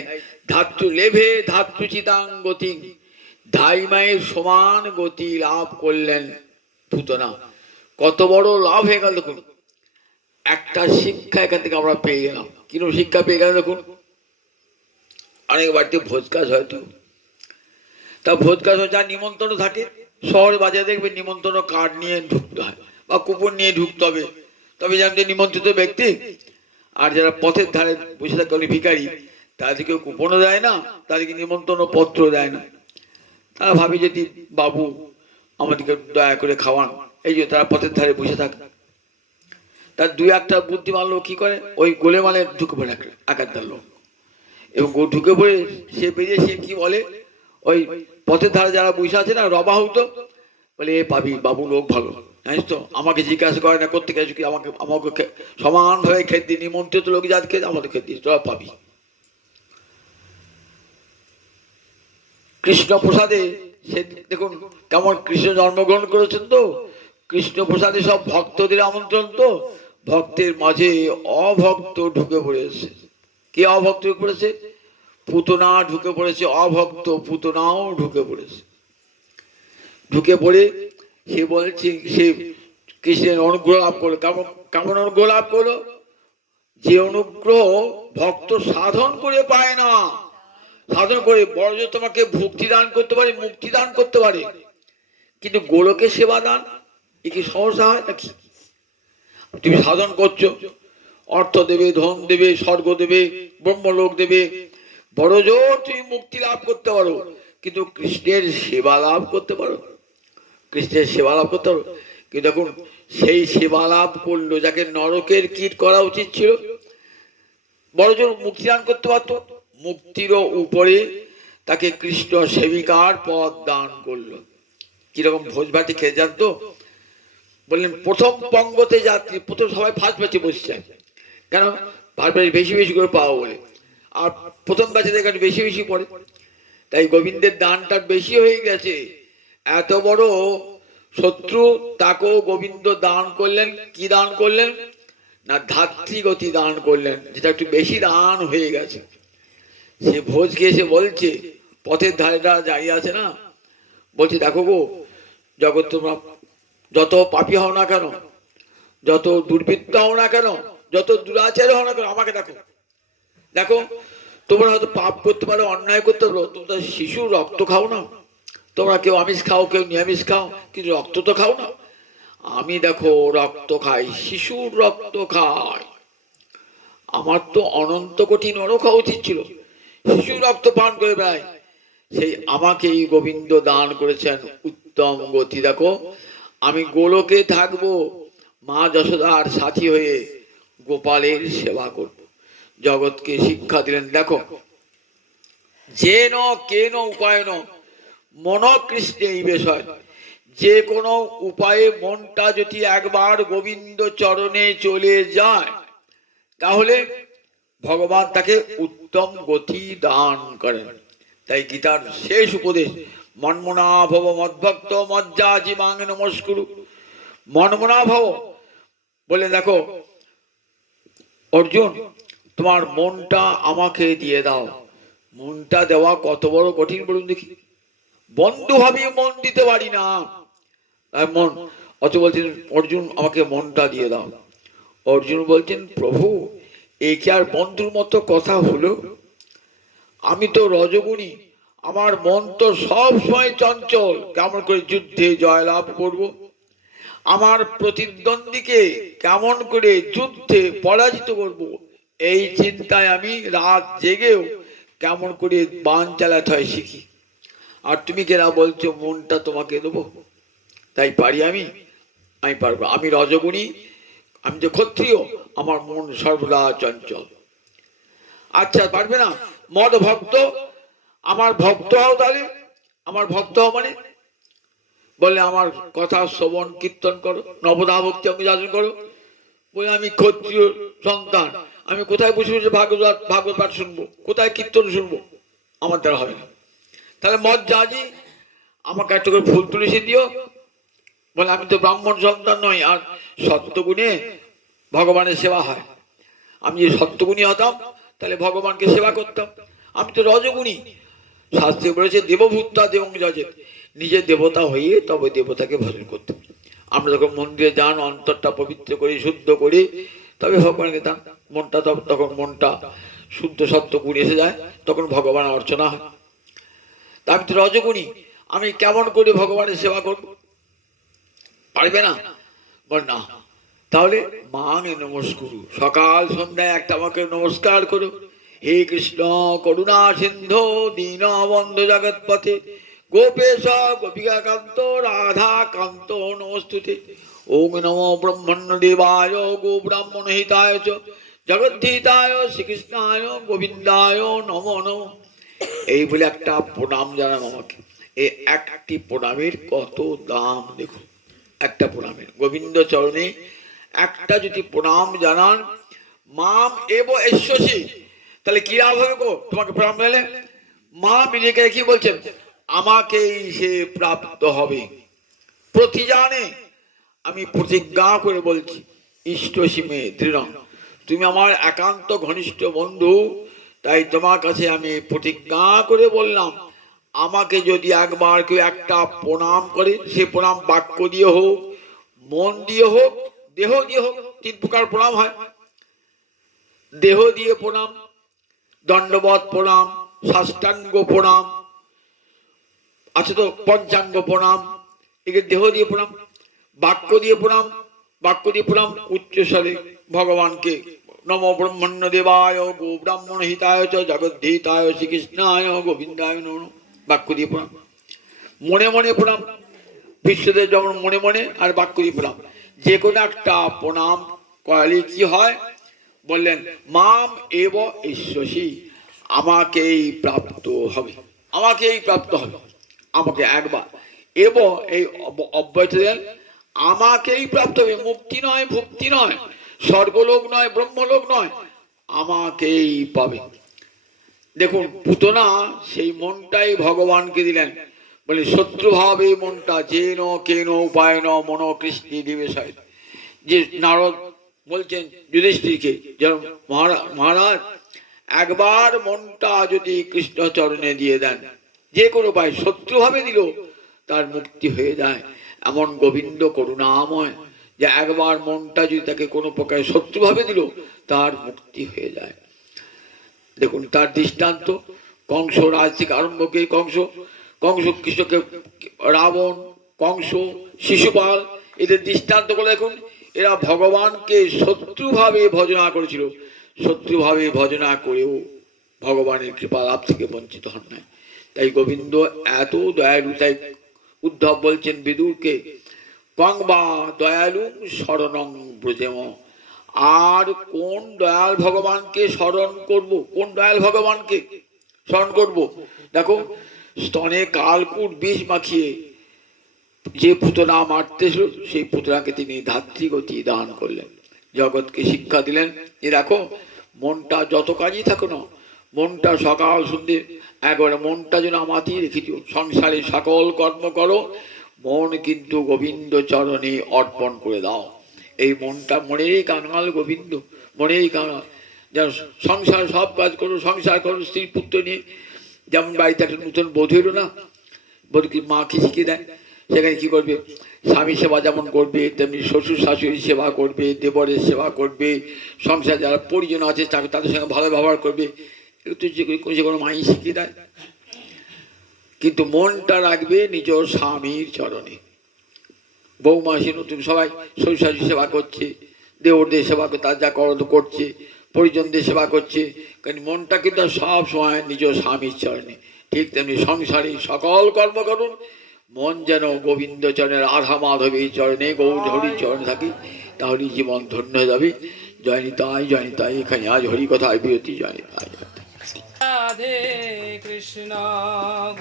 ধাত্রু লেভে ধাত্রু চিতাং গতি, ধাইমায়ের সমান গতি লাভ করলেন পুতনা। কত বড় লাভ হয়ে গেল দেখুন। একটা শিক্ষা এখান থেকে আমরা পেয়ে গেলাম। কিরকম শিক্ষা পেয়ে গেলাম দেখুন। অনেক বাড়িতে ভোজ কাজ হয়তো, তা ভোজ কাজ যার নিমন্ত্রণ থাকে, শহরে বাজারে দেখবে নিমন্ত্রণ কার্ড নিয়ে ঢুকতে হয় বা কুপন নিয়ে ঢুকতে হবে, তবে জানতে নিমন্ত্রিত ব্যক্তি। আর যারা পথের ধারে বসে থাকে ভিখারি, তাদেরকে কুপনও দেয় না, তাদেরকে নিমন্ত্রণ পত্র দেয় না। তারা ভাবে যদি বাবু আমাদেরকে দয়া করে খাওয়ান, এই যে তারা পথের ধারে বসে থাকে। তার দুই একটা বুদ্ধিমান লোক কি করে, ওই গোলে মালে ঢুকে পড়ে একাধার লোক, এবং ঢুকে পড়ে সে বেরিয়ে সে কি বলে, ওই পথের ধারে যারা বসে আছে না, রবা হতো, বলে এ পাবি বাবু লোক ভালো, জানিস তো, আমাকে জিজ্ঞাসা করে না করতে গেছো কি, আমাকে আমাকে সমানভাবে খেতে দিই, নিমন্ত্রিত লোক যাতে খেতে আমাদের খেতে দিস, তোরা পাবি। কৃষ্ণ প্রসাদে সে দেখুন কেমন, কৃষ্ণ জন্মগ্রহণ করেছেন তো, কৃষ্ণ প্রসাদে সব ভক্তদের আমন্ত্রণ তো, ভক্তের মাঝে অভক্ত ঢুকে পড়েছে। কে অভক্ত ঢুকে পড়েছে? পুতনা ঢুকে পড়েছে, অভক্ত পুতনাও ঢুকে পড়েছে। ঢুকে পড়ে সে বলছে, সে কৃষ্ণের অনুগ্রহ লাভ করলো। কেমন কেমন অনুগ্রহ লাভ করলো? যে অনুগ্রহ ভক্ত সাধন করে পায় না। সাধন করে বড় যে তোমাকে ভক্তি দান করতে পারে, মুক্তি দান করতে পারে, কিন্তু গোলকে সেবা দান এ কি সহসা হয় নাকি? তুমি সাধন করছো, অর্থ দেবে, ধন দেবে, স্বর্গ দেবে, ব্রহ্মলোক দেবে, বড় জোর তুমি মুক্তি লাভ করতে পারো, কিন্তু কৃষ্ণের সেবা লাভ করতে পারো, কৃষ্ণের সেবা লাভ করতে পারো। কিন্তু দেখুন সেই সেবা লাভ করলো, যাকে নরকের কীট করা উচিত ছিল, বড়জোর মুক্তিদান করতে পারত, মুক্তিরও উপরে তাকে কৃষ্ণ সেবিকার পদ দান করলো। কিরকম ভোজ ভাতি খেয়ে যান তো, বললেন প্রথম পঙ্গতে যাত্রী, প্রথম সবাই ফার্স্ট ব্যাচে বসছে, কেন ফার্স্ট ব্যাচে বেশি বেশি করে পাওয়া বলে, আর প্রথম ব্যাচে দেখেন বেশি বেশি পড়ে, তাই গোবিন্দের দানটা বেশি হয়ে গেছে। এত বড় শত্রু, তাকেও গোবিন্দ দান করলেন। কি দান করলেন না, ধাত্রীগতি দান করলেন, যেটা একটু বেশি দান হয়ে গেছে। সে ভোজ খেয়ে এসে বলছে, পথের ধারে দাঁড়িয়ে আছে না, বলছে দেখো গো জগৎ, তোমরা যত পাপী হও না কেন, যত দুর্বৃত্ত হও না কেন, যত দুরাচারী হও না কেন, আমাকে দেখো, দেখো তোমরা হয়তো পাপ করতে পারো, অন্যায় করতে পারো, তোমরা শিশুর রক্ত খাও না, তোমরা কেউ আমিষ খাও, কেউ নিরামিষ খাও, কিন্তু রক্ত তো খাও না। আমি দেখো রক্ত খাই, শিশুর রক্ত খাই। আমার তো অনন্ত কোটি নরক খাওয়া উচিত ছিল, শিশুর রক্ত পান করে বেড়াই। সেই আমাকে এই গোবিন্দ দান করেছেন উত্তম গতি। দেখো আমি গোলকে থাকবো, মা যশোদার সাথী হয়ে গোপালের সেবা করব। জগৎকে শিক্ষা দিলেন, দেখো যেন কেন উপায়ন মন কৃষ্ণে এই বিষয়, যে কোনো উপায়ে মনটা যদি একবার গোবিন্দ চরণে চলে যায়, তাহলে ভগবান তাকে উত্তম গতি দান করেন। তাই গীতার শেষ উপদেশ, মন্মনা ভব মদ্ভক্ত মজ্জাজি মাং নমস্কুরু। মন্মনা ভব বলে, দেখো অর্জুন তোমার মনটা আমাকে দিয়ে দাও। মনটা দেওয়া কত বড় কঠিন বলুন দেখি, বন্ধু ভাবি মন দিতে পারি না, মন অত বলছেন অর্জুন আমাকে মনটা দিয়ে দাও। অর্জুন বলছেন প্রভু এ কি আর বন্ধুর মতো কথা হলো, আমি তো রজগুণী, আমার মন তো সব সময় চঞ্চল, কেমন করে যুদ্ধে জয়লাভ করব, আমার প্রতিদ্বন্দ্বীকে কেমন করে যুদ্ধে পরাজিত করব, এই চিন্তায় আমি রাত জেগেও কেমন করে বাণ চালাতে হয় শিখি। আর তুমি কেনা বলছো মনটা তোমাকে দেবো, তাই পারি আমি? আমি পারবো, আমি রজগুণী, আমি যে ক্ষত্রিয়, আমার মন সর্বদা চঞ্চল। আচ্ছা পারবে না, মদ ভক্ত, আমার ভক্ত হও তাহলে, আমার ভক্ত হও মানে বলে আমার কথা শ্রবণ কীর্তন করো, নবদা ভক্তি অঙ্গীকার করো। বলে আমি ক্ষত্রিয় সন্তান, আমি কোথায় বসে বসে ভাগবত পাঠ শুনবো, কোথায় কীর্তন শুনবো, আমার দ্বারা হয় না। তাহলে মদ জাজি আমাকে একটা করে ফুল তুলসী দিও। বলে আমি তো ব্রাহ্মণ সন্তান নই, আর সত্যগুণে ভগবানের সেবা হয়, আমি যে সত্যগুণী হতাম তাহলে ভগবানকে সেবা করতাম। আমি তো রজগুণী, শাস্ত্রে বলেছে দেবভূতা দেবং যজেত, নিজে দেবতা হয়ে তবে দেবতাকে ভজন করতে। আমরা যখন মন্দিরে যান, অন্তরটা পবিত্র করি, শুদ্ধ করি, তবে ভগবানকে দান, মনটা তখন মনটা শুদ্ধ সত্য গুণ এসে যায়, তখন ভগবান অর্চনা হয়। তা আমি তো রজগুণী, আমি কেমন করে ভগবানের সেবা করব? পারবে না, বল না, তাহলে মাং নমস্কুরু, সকাল সন্ধ্যায় একটা আমাকে নমস্কার করো। হে কৃষ্ণ করুণা সিন্ধু দীনবন্ধু জগৎপথে গোপেশ গোপিকা কান্ত রাধা কান্ত নমস্তুতে। ওম নমো ব্রহ্মণ্য দেবায় গো ব্রাহ্মণ হিতায় চ জগদ্ধিতায় শ্রীকৃষ্ণায় গোবিন্দায় নমো নমঃ। এই বলে একটা প্রণাম জানান আমাকে। এই একটি প্রণামের কত দাম দেখুন, একটা প্রণামের গোবিন্দ চরণে একটা যদি প্রণাম জানান, মাম এব এশ্বসী, তাহলে কি লাভ হবে গো তোমাকে প্রণাম জানালে? মা মিলিয়ে কি বলছেন, আমাকেই সে প্রাপ্ত হবে। প্রতিজানে আমি প্রতিজ্ঞা করে বলছি, ইষ্টসীমে দৃঢ়, তুমি আমার একান্ত ঘনিষ্ঠ বন্ধু, তাই তোমার কাছে আমি প্রতিজ্ঞা করে বললাম, আমাকে যদি একবার কেউ একটা প্রণাম করে, সে প্রণাম বাক্য দিয়ে হোক, মন দিয়ে হোক, দেহ দিয়ে হোক, তিন প্রকার প্রণাম হয়। দেহ দিয়ে প্রণাম, দণ্ডবত প্রণাম, সাষ্টাঙ্গ প্রণাম আছে তো, পঞ্চাঙ্গ প্রণাম, একে দেহ দিয়ে প্রণাম। বাক্য দিয়ে প্রণাম, বাক্য দিয়ে প্রণাম উচ্চস্বরে ভগবানকে, নম ব্রহ্মণ্য দেবায় গো ব্রাহ্মণ হিতায় চ জগদ্ধিতায় শ্রীকৃষ্ণায় গোবিন্দায় নম, বাক্য দিয়ে প্রণাম। মনে মনে প্রণাম, বিশ্বদেব যেমন মনে মনে, আর বাক্য দিয়ে প্রণাম। যে কোনো একটা প্রণাম করালে কি হয়? বললেন মাম এব ঈশ্বসী, আমাকেই প্রাপ্ত হবে, আমাকেই প্রাপ্ত হবে, আমাকে একবার এব এই অব্যয় দেন, আমাকেই প্রাপ্ত হবে, মুক্তি নয়, ভক্তি নয়, স্বর্গলোক নয়, ব্রহ্মলোক নয়, আমাকেই পাবে। দেখুন পুতনা সেই মনটাই ভগবানকে দিলেন, বলে শত্রুভাবে মনটা যেন কেন উপায় ন মন কৃষ্টি দিবেশায়। যে নারদ বলছেন যুধিষ্ঠিরকে, যেন মহারাজ একবার মনটা যদি কৃষ্ণচরণে দিয়ে দেন, যে কোনো উপায়, শত্রুভাবে দিল তার মুক্তি হয়ে যায়। এমন গোবিন্দ করুণাময় যে একবার মনটা যদি তাকে কোনো প্রকার শত্রুভাবে দিল তার মুক্তি হয়ে যায়। দেখুন তার দৃষ্টান্ত, কংস রাজ থেকে আরম্ভ করে কংস কৃষ্ণকে, রাবণ, কংস, শিশুপাল, এদের দৃষ্টান্ত করে দেখুন, এরা ভগবানকে শত্রুভাবে ভজনা করেছিল, শত্রুভাবে ভজনা করেও ভগবানের কৃপা লাভ থেকে বঞ্চিত হন নাই। তাই গোবিন্দ এত দয়ালু। তাই উদ্ধব বলছেন বিদুরকে, কংবা দয়ালু শরণং ব্রজেম, আর কোন দয়াল ভগবানকে স্মরণ করব, কোন দয়াল ভগবানকে স্মরণ করব? দেখো স্তনে কালকুট বিষ মাখিয়ে যে পুতনা মারতেছিল সেই পুতনাকে তিনি ধাত্রীগতি দান করলেন, জগৎকে শিক্ষা দিলেন যে দেখো মনটা যত কাজই থাকো না, মনটা সকাল সন্ধ্যে একবারে মনটা যেন আমাতেই রেখে দিও, সংসারে সকল কর্ম করো, মন কিন্তু গোবিন্দ চরণে অর্পণ করে দাও। এই মনটা মনেই কাঙাল গোবিন্দ, মনেই কাঙাল, যেন সংসার সব কাজ করো, সংসার করো স্ত্রী পুত্র নিয়ে। যেমন বাড়িতে একটা নতুন বধূ এলো না, বধূকে মাকে শিখিয়ে দেয়, সেখানে কি করবে, স্বামী সেবা যেমন করবে তেমনি শ্বশুর শাশুড়ি সেবা করবে, দেবরের সেবা করবে, সংসার যারা পরিজন আছে তাদের সঙ্গে ভালো ব্যবহার করবে, একটু যে কোনো মাই শিখিয়ে দেয়। কিন্তু মনটা রাখবে নিজ স্বামীর চরণে। বৌমাসী নতুন সবাই শ্বশুর শাশুড়ি সেবা করছে, দেবরদের সেবা করে, তার যা করো করছে, পরিজনদের সেবা করছে, কারণ মনটা কিন্তু সব সময় নিজ স্বামীর চরণে। ঠিক তেমনি সংসারে সকল কর্ম করুন, মন যেন গোবিন্দ চরণের, রাধা মাধবীর চরণে, গৌর হরির চরণে থাকি, তাহলে জীবন ধন্য হয়ে যাবে। জয় নিতাই, জয় নিতাই। এখানে আজ হরি কথায় বিরতি। জয় নিতাই। রাধে কৃষ্ণ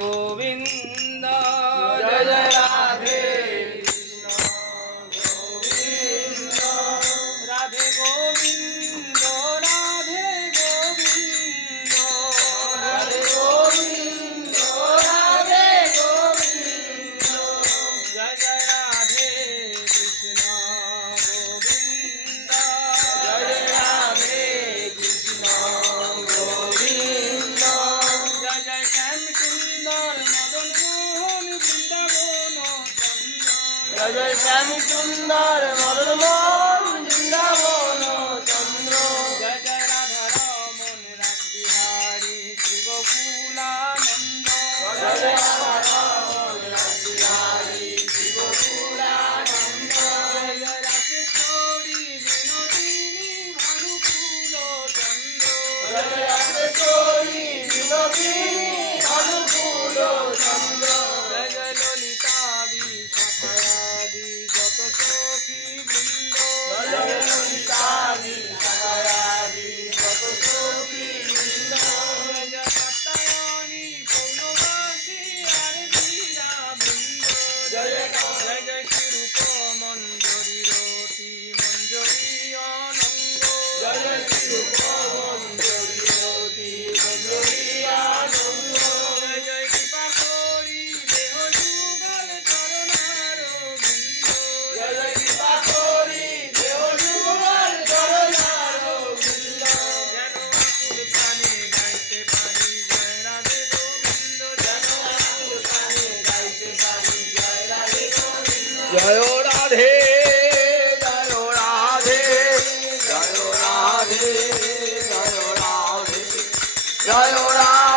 গোবিন্দ, জয় জয় রাধে কৃষ্ণ গোবিন্দ, রাধে গোবিন্দ, রাধে গোবিন্দ, রাধে গোবিন্দ, রাধে গোবিন্দ, জয় জয় রাধে কৃষ্ণ গোবিন্দ, জয় জয় রাধে কৃষ্ণ গোবিন্দ, জয় জয় শ্যাম সুন্দর মদন মোহন বৃন্দাবন চন্দ্র, জয় জয় শ্যাম সুন্দর মদন মোহন বৃন্দাবন চন্দ্র, জয় জয় রাধা রমন রাস বিহারী শিবকুলানন্দ, জয় জয় রাধা রমন রাস বিহারী শিবকুলানন্দ, জয় জয় রাসেশ্বরী বিনোদিনী ভানুকুল চন্দ্র, জয় জয় রাসেশ্বরী বিনোদিনী ভানুকুল চন্দ্র, জয় জয় ললিতা বিশাখায়াদি যত সখী বৃন্দ, জয় জয় ললিতা বিশাখায়াদি যত সখী বৃন্দ, জয় জয় কাত্যায়নী পৌর্ণমাসী আর বীরা বৃন্দ, জয় জয় জয় শিরূপ মঞ্জরি রতি মঞ্জরি অনঙ্গ, জয় জয় শিরূপ মঞ্জরি রতি মঞ্জরি অনঙ্গ, জয় জয় কৃপা করি দেহ যুগল চরণার বৃন্দ, জয় জয় কৃপা করি দেহ যুগল চরণার বৃন্দ, যেন আকুল প্রাণে গাইতে পারি জয় রাধে গোবিন্দ, যেন আকুল প্রাণে গাইতে পারি জয় রাধে গোবিন্দ, জয় রাধে, জয় রাধে, জয় রাধে, জয় রাধে, জয় রাধে।